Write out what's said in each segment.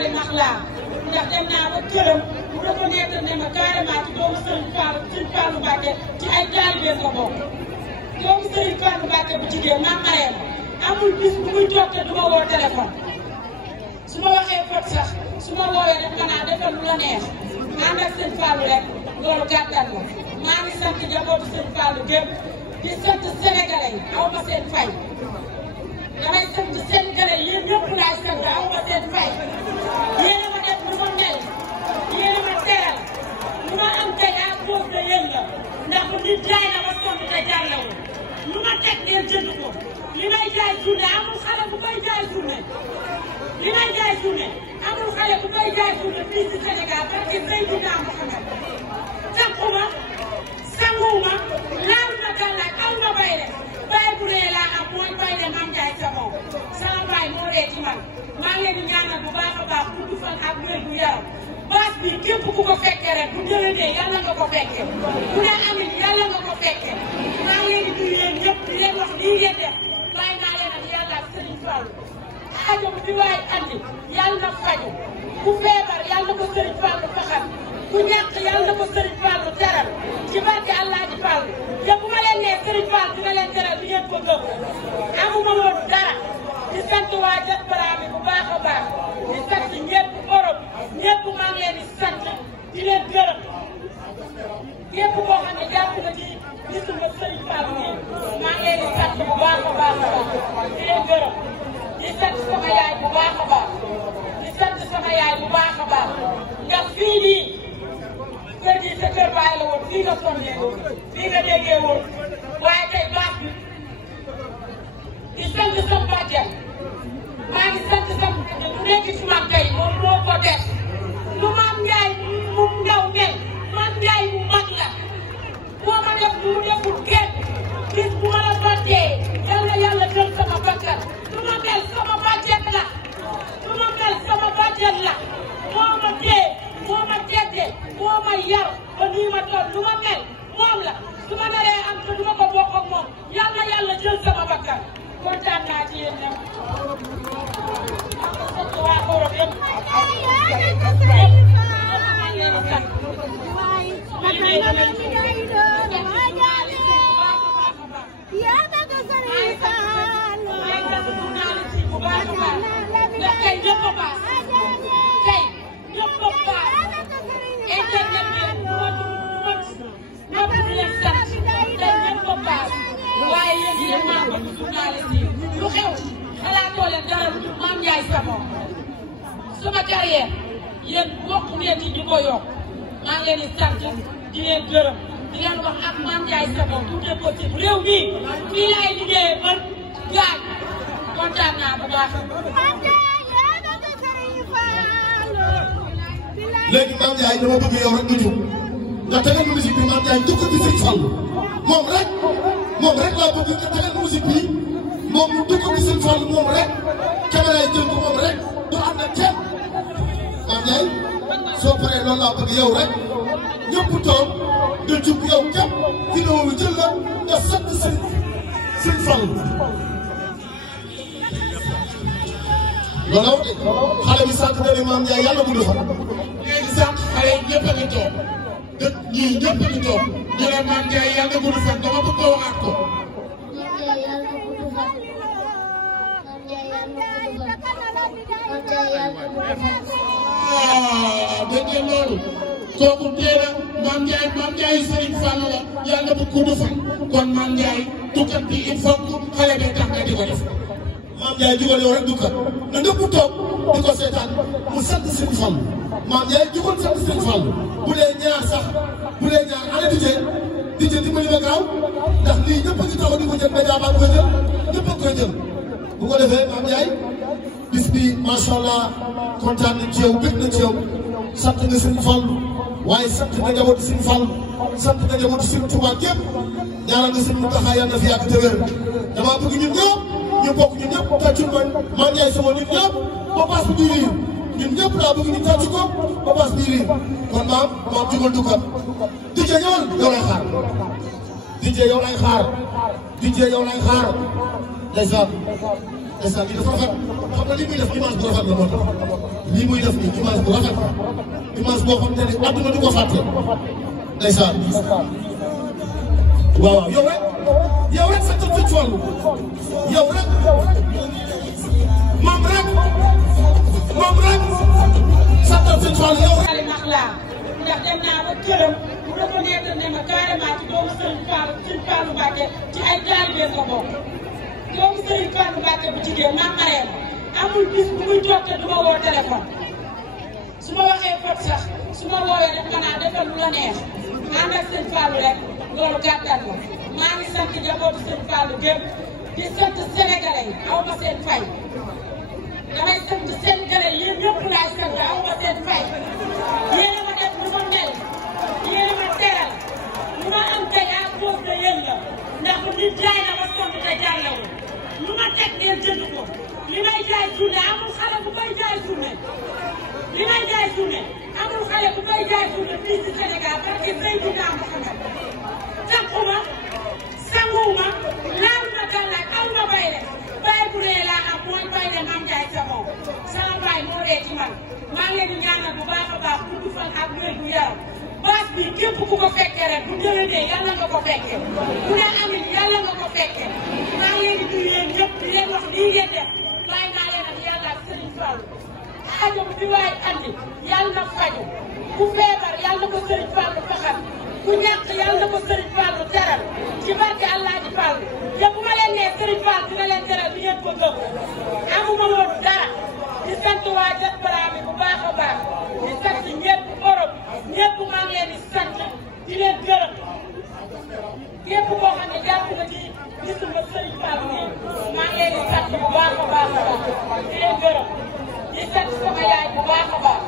Waly max laa ndax dem naa ba këram mu reconnaître ne ma carrément ci doomu Serigne Fallou Mbacké ci ay taalibe nga bokk doomu Serigne Fallou Mbacké bu jigéen maa mareem amul bis bu muy toog te du ma woo téléphone su ma waxee fot sax su ma woowee rek maanaam defal lu la neex ànd ak Serigne Fallou rek loolu gàttal la maa ngi sant njabootu Serigne Fallou gépp di sant sénégalais yi aw ma seen fay damay sant sénégalais yéen ñëpp laay sant aw ma seen fay yéen a ma def lu ma mel yéen a ma teral lu ma am tey à cause de yéen la ndax nit jaay na ma sonn te jàllawul lu ma teg ngeen jënd ko li may jaay journée amul xale bu koy jaay journée li may jaay journée amul xale bu koy jaay journée fii ci Sénégal parce que Seydina Mouhamed takkuma sanguwuma laaluma gàllaaj aw ma bay de bay bu ree laa am mooy bay de Mame Ndiaye Savon sama bay moo ree ci man maa ngi leen di ñaanal bu baax a baax gudd fan ak wér gu yaram baas bi képp ku ko fekkee rek bu déwénee yàlla nga ko fekkee bu ne amit yàlla nga ko fekkee maa ngi leen di nuyu yéen ñëpp di leen wax lii ngeen def bàyyi naa leen ak yàlla ak Serigne Fallou aajo bi waay andi yàlla na faju ku feebar yàlla na ko Serigne Fallou faxal ku ñàkk yàlla na ko Serigne Fallou teral ci barke Allah di Fallou te bu ma leen nee Serigne Fallou dina leen teral di ngeen ko gëm amuma woon dara di sant waa diaspora bi bu baax a baax di sant ñëpp Europe ñëpp maa ngi leen di sant di leen gërëm képp koo xam ne jàpp nga ci gisuma Serigne Fallou nii maa ngi leen di sant bu baax a baax a baax di leen gërëm di sant sama yaay bu baax a baax di sant sama yaay bu baax a baax ndax fii nii kër gi sa kër baay la woon fii nga sonnee woon fii nga déggee woon waaye tey baax bi di sant sama bàjjen maa ngi sant sama bu nekk ci man tey moom moo ko def lu Mame Ndiaye mu ndaw mel Mame Ndiaye mu mag la moo ma def lu mu deful kenn gis bu ma la bàttee yal na yàlla jël sama bakkan lu ma mel sama bàjjen la lu ma mel sama bàjjen la moo ma tee moo ma tedde moo ma yar ba nii ma toll lu ma mel moom la su ma naree am te du ma ko bokk ak moom yal na yàlla jël sama bakkan kontaan naa ci yéen ñëpp sant waa Europe yëpp lu xew xalaatoo leen dara lu dul Mame Ndiaye Savon sama carrière yéen bokk ngeen ci ñu ko yokk maa ngi leen di sant di leen gërëm di leen wax ak Mame Ndiaye Savon tout est possible réew mi fii laay liggéeyee man gaaj kontaan naa bu baax. léegi Mame Ndiaye dama bëgg yow rek nga ñëw nga tegal musique bi Mame Ndiaye dugg ci Serigne Fallou moom rek laa bëgg nga tegal musique bi moom mu dugg ci Serigne Fallou moom rek caméra yi jël ko moom rek du ànd ak kenn Mame Ndiaye soo paree loolu laa bëgg yow rek ñëpp toog nga jub yow képp vidéo bi jël la nga sant Serigne Fallou loolu la wax de xale bi sant na ne Mame Ndiaye yàlla mu defal léegi sax xale yi ñëpp a ngi toog dëkk ñii ñëpp a ngi toog ñu ne Mame Ndiaye yàlla gudd fan dama bëgg a waxaat ko. dégg ngeen loolu kooku teel a Mame Ndiaye Serigne Fallou la yàlla bu gudd fan kon Mame Ndiaye dukkat bi il faut que xale bi tax nga di ko def. Mame Ndiaye jugal yow rek dukkat na ñëpp toog di ko seetaan mu sant Serigne Fallou Mame Ndiaye jugal sant Serigne Fallou bu dee ñaar sax bu dee ñaar ana DJ dimbali ba gaaw ndax lii ñëpp a ngi taxaw di ko jël média baa ko jël ñëpp a koy jël bu ko defee Mame Ndiaye bis bi macha allah kontaan nañ ci yow bëgg nañ ci yow sant nga Serigne Fallou waaye sant nga njabootu Serigne Fallou sant nga njabootu Serigne Touba képp ñaanal nga Serigne Mountakha yàlla na fi yàgg te wér damaa bëgg ñun ñëpp ñu bokk ñun ñëpp tàccul man Mame Ndiaye Savon ñun ñëpp ba paas bi di riir ñun ñëpp laa bëgg ñu tàcc ko ba paas bi riir kon maam jugal duggal DJ ñëwal yow lay xaar DJ yow lay xaar DJ yow lay xaar ndeysaan li dafa rafet xam nga li muy def image bu rafet la moo tax lii muy def nii image bu rafet image boo xam ne adduna du ko fàtte ndeysaan waaw yow rek sa tëdd toolu yow rek moom rek sa tëdd toolu yow rek. ndax dem naa ba këram mu reconnaître ne ma carrément ci doomu Serigne Fallou Mbacké ci ay taalibeem la bokk doomu Serigne Fallou Mbacké bu jigéen Mame Marème amul bis bu muy toog te du ma woo téléphone su ma waxee fot sax su ma woowee def ma naa defal lu la neex ànd ak Serigne Fallou rek loolu gàttal la maa ngi sant njabootu Serigne Fallou gépp di sant sénégalais yi aw ma seen fay damay sant sénégalais yéen ñëpp laay sant aw ma seen fay yéen a ma def lu ma mel yéen a ma teral lu ma am tey à cause de yéen la ndax nit jaay na ma sonn te jàllewul lu ma teg ngeen jënd ko li may jaay journée amul xale bu koy jaay journée li may jaay journée amul xale bu koy jaay journée fii ci Sénégal parce que Seydina Mouhamed takkuma sanguwuma laaluma gàllaaj aw ma bay le bay bu ree laa am mooy bay de Mame Ndiaye Savon sama bay moo ree ci man maa ngi leen di ñaanal bu baax a baax gudd fan ak wér gu yaram baas bi képp ku ko fekkee rek bu déwénee yàlla nga ko fekkee bu ne amit yàlla nga ko fekkee maa ngi leen di nuyu yéen ñëpp di leen wax lii ngeen def bàyyi naa leen ak yàlla ak Serigne Fallou aajo bi waay andi yàlla na faju ku feebar yàlla na ko Serigne Fallou faxal ku ñàkk yàlla na ko Serigne Fallou teral ci barke Allah di Fallou te bu ma leen nee Serigne Fallou dina leen teral di ngeen ko gëm amuma woon dara di sant waa diaspora bi bu baax a baax di sant ñëpp Europe ñëpp maa ngi leen di sant di leen gërëm képp koo xam ne jàpp na ci gisuma Serigne Fallou nii maa ngi leen di sant bu baax a baax a baax di leen gërëm di sant sama yaay bu baax a baax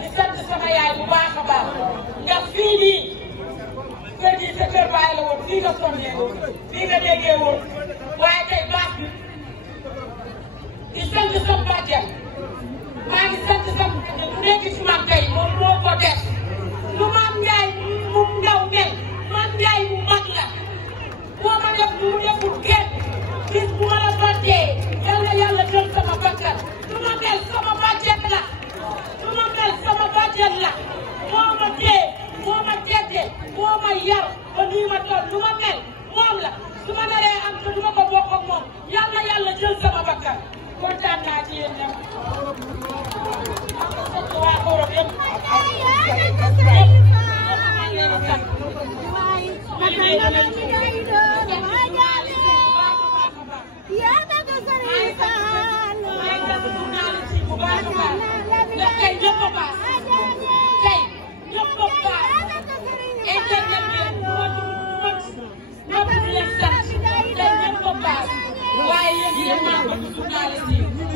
di sant sama yaay bu baax a baax ndax fii nii kër gi sa kër baay la woon fii nga sonnee woon fii nga déggee woon waaye tey baax bi di sant sama bàjjen maa ngi sant sama lu nekk ci man tey moom moo ko def lu Mame Ndiaye mu ndaw mel Mame Ndiaye mu mag la moo ma def lu mu deful kenn bis bu ma la fàttee yàlla yàlla jël sama bakkan lu ma mel sama bàjjen la lu ma mel sama bàjjen la moo ma tee moo ma tette moo ma yar ba nii ma toll lu ma mel moom la su ma naree am te du ma ko bokk ak moom yàlla yàlla jël sama bakkan kontaan naa ci yéen ñëpp waa Europe yëpp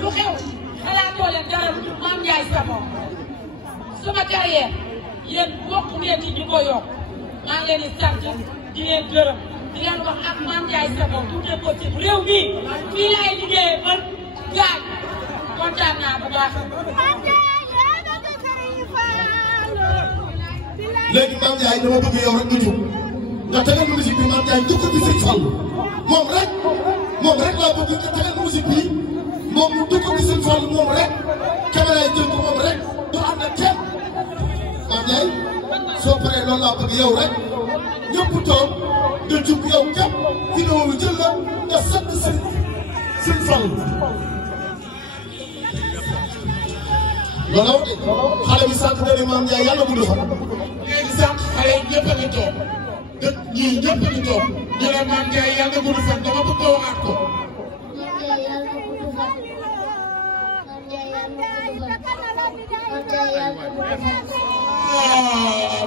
lu xew xalaatoo leen dara lu Mame Ndiaye Savon sama carrière yéen bokk ngeen ci ñu ko yokk maa ngi leen di sant di leen gërëm di leen wax ak Mame Ndiaye Savon tout est possible réew mi fii laay liggéeyee man gaañ kontaan naa bu baax. léegi Mame Ndiaye dama bëgg yow rek nga jóg nga tegal musique bi Mame Ndiaye njëkk bi Serigne Fallou moom rek laa bëgg nga tegal musique bi moom mu dugg bi Serigne Fallou moom rek caméra yi jël ko moom rek du ànd ak kenn Mame Ndiaye soo paree loolu laa bëgg yow rek ñëpp toog nga jug yow képp vidéo bi jël la nga sant Serigne Fallou loolu la wax de xale bi sant na ne Mame Ndiaye yàlla gudd fan. léegi sànq xale yi ñëpp a ngi toog dëkk ñii ñëpp a ngi toog ñu ne Mame Ndiaye yàlla gudd fan dama bëgg a waxaat ko.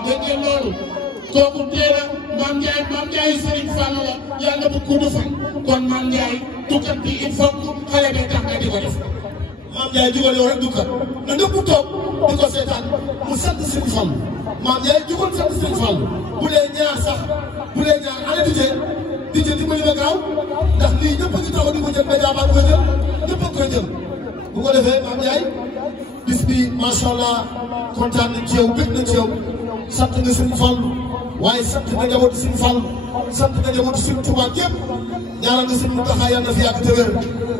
dégg ngeen loolu kooku teel a Mame Ndiaye Serigne Fallou la yàlla bu gudd fan kon Mame Ndiaye tukkat bi il faut xale bi tax nga di ko def. Mame Ndiaye jugal yow rek dukkat na ñëpp toog di ko seetaan mu sant Serigne Fallou Mame Ndiaye jugal sant Serigne Fallou bu dee ñaar sax bu dee ñaar ana di jël dimbali ma gaaw ndax lii ñëpp a ngi taxaw di ko jël média baa ko jël ñëpp a ko jël bu ko defee Mame Ndiaye bis bi macha allah kontaan nañ ci yow bëgg nañ ci yow sant nga Serigne Fallou waaye sant nga njabootu Serigne Fallou sant nga njabootu Serigne Touba képp ñaanal nga Serigne Mountakha yàlla na fi yàgg te wér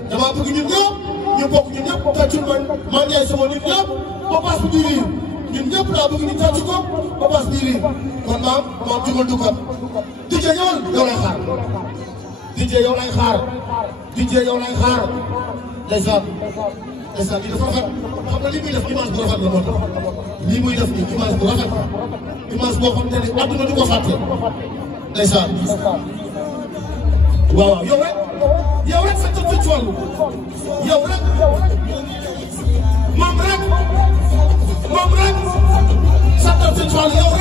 damaa bëgg ñun ñëpp ñu bokk ñun ñëpp tàccul man maa ngi sama nit ñëpp ba paas bi di riir ñun ñëpp laa bëgg ñu tàcc ko ba paas bi riir kon maam jugal dugam DJ ñëwal yow lay xaar DJ yow lay xaar DJ yow lay xaar ndeysaan ndeysaan lii dafa rafet xam nga li muy def image bu rafet la moo tax lii muy def nii image bu rafet image boo xam ne adduna du ko fàtte ndeysaan waaw yow rek sa tëj ci wàllu yow rek moom rek sa tëj ci wàllu yow rek